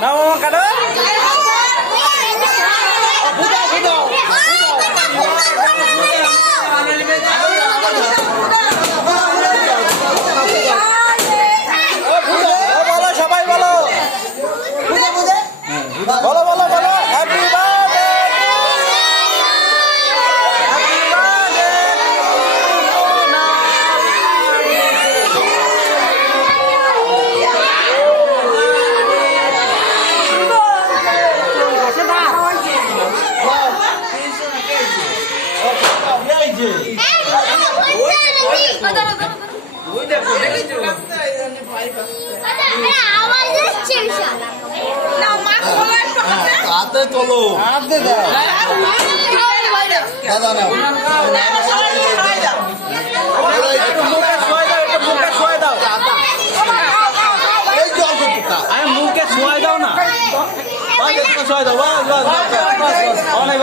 Nào mau makan dong. বলো বলো বলো হ্যাপি বার্থডে হ্যাপি বার্থডে হাতে চলো হাতে দাও দাদা নাও একটু মুখে ছোঁয়া দাও একটু মুখে ছোঁয়া দাও এই জল তো আরে মুখে ছোঁয়া দাও না বাস একটু ছোঁয়া দাও বাস বাস অনেক